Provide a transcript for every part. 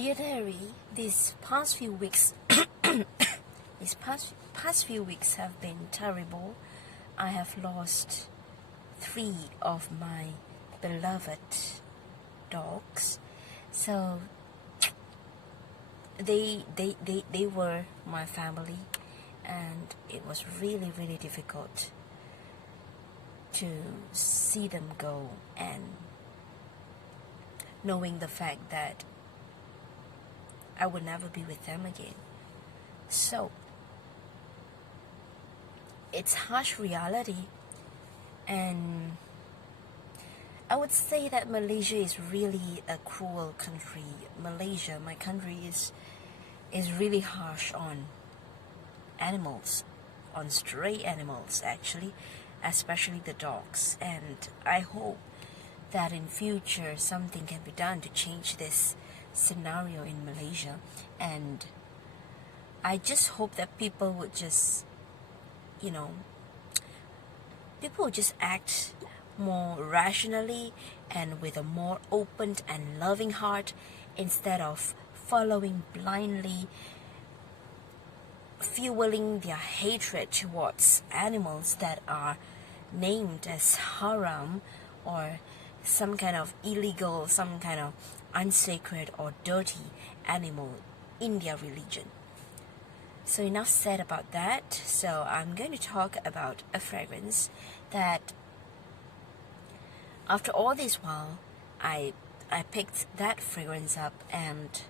Dear Diary, these past few weeks, past few weeks have been terrible. I have lost 3 of my beloved dogs. So they were my family, and it was really difficult to see them go, and knowing the fact that I would never be with them again. So it's harsh reality, and I would say that Malaysia is really a cruel country. Malaysia, my country, is really harsh on animals, on stray animals actually, especially the dogs. And I hope that in future something can be done to change this scenario in Malaysia. And I just hope that people would just, people would just act more rationally and with a more open and loving heart, instead of following blindly, fueling their hatred towards animals that are named as haram, or some kind of illegal, some kind of unsacred or dirty animal in their religion. So enough said about that. So I'm going to talk about a fragrance that, after all this while, I picked that fragrance up and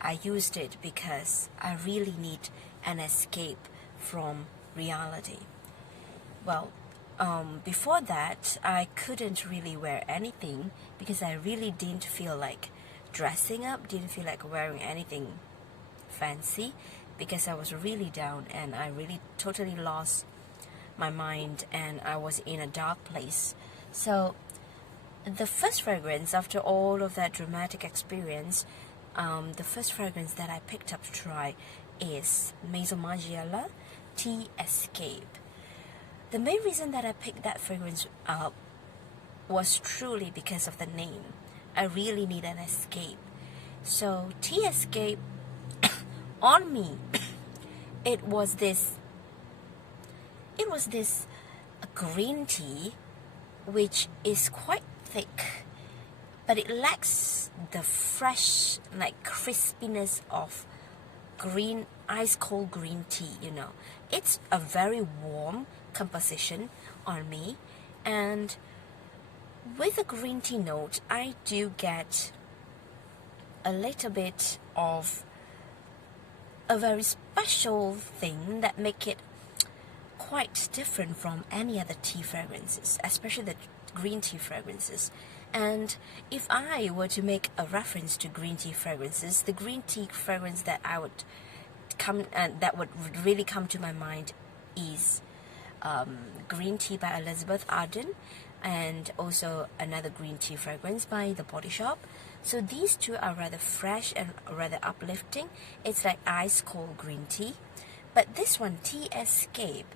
I used it because I really need an escape from reality. Well, before that, I couldn't really wear anything because I really didn't feel like dressing up, didn't feel like wearing anything fancy, because I was really down and I really totally lost my mind and I was in a dark place. So the first fragrance, after all of that dramatic experience, the first fragrance that I picked up to try is Maison Margiela Tea Escape. The main reason that I picked that fragrance up was truly because of the name. I really need an escape. So Tea Escape, on me, it was this green tea, which is quite thick, but it lacks the fresh, like, crispiness of green, ice cold green tea. It's a very warm composition on me, and with a green tea note, I do get a little bit of a very special thing that make it quite different from any other tea fragrances, especially the green tea fragrances. And if I were to make a reference to green tea fragrances, the green tea fragrance that that would really come to my mind is Green Tea by Elizabeth Arden, and also another green tea fragrance by The Body Shop. So these two are rather fresh and rather uplifting. It's like ice cold green tea. But this one, Tea Escape,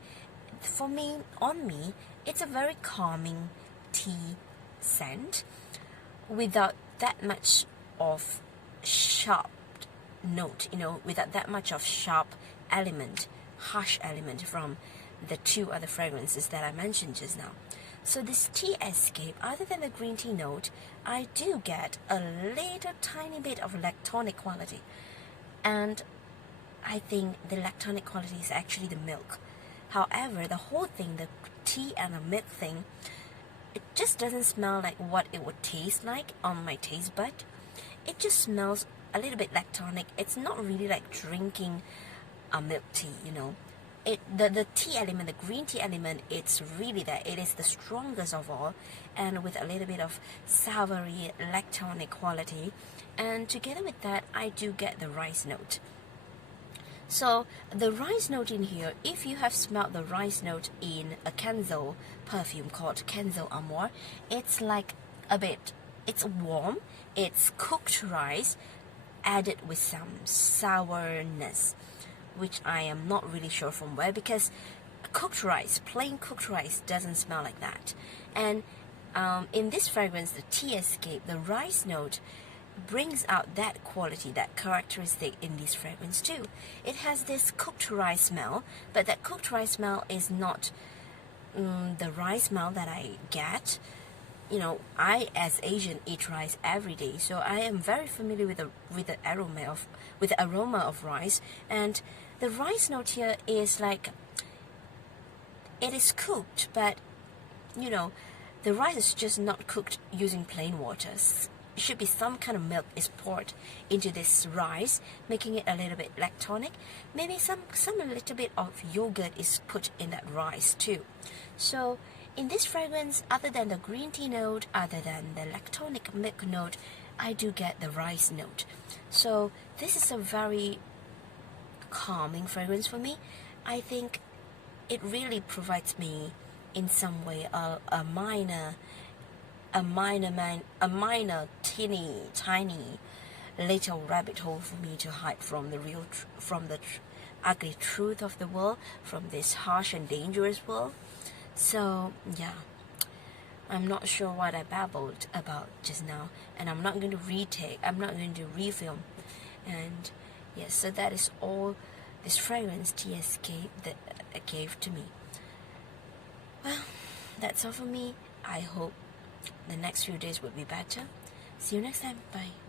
for me, on me, it's a very calming tea scent without that much of sharp note, without that much of sharp element, harsh element from the 2 other fragrances that I mentioned just now. So this Tea Escape, other than the green tea note, I do get a little tiny bit of lactonic quality. And I think the lactonic quality is actually the milk. However, the whole thing, the tea and the milk thing, it just doesn't smell like what it would taste like on my taste bud. It just smells a little bit lactonic. It's not really like drinking a milk tea, The tea element, the green tea element, it's really there. It is the strongest of all, and with a little bit of savory lactonic quality. And together with that, I do get the rice note. So the rice note in here, if you have smelled the rice note in a Kenzo perfume called Kenzo Amor, it's like it's warm, it's cooked rice added with some sourness, which I am not really sure from where, because cooked rice, plain cooked rice, doesn't smell like that. And in this fragrance, the Tea Escape, the rice note brings out that quality, that characteristic in this fragrance too. It has this cooked rice smell, but that cooked rice smell is not the rice smell that I get. You know, I as Asian eat rice every day, so I am very familiar with the aroma of rice. And the rice note here is like, it is cooked, but you know, the rice is just not cooked using plain water. It should be some kind of milk is poured into this rice, making it a little bit lactonic. Maybe some a little bit of yogurt is put in that rice too. So in this fragrance, other than the green tea note, other than the lactonic milk note, I do get the rice note. So this is a very calming fragrance for me. I think it really provides me in some way a minor tiny little rabbit hole for me to hide from the ugly truth of the world, from this harsh and dangerous world. So yeah, I'm not sure what I babbled about just now, and I'm not going to refilm. And yes, so that is all this fragrance TS gave to me. Well, that's all for me. I hope the next few days will be better. See you next time. Bye.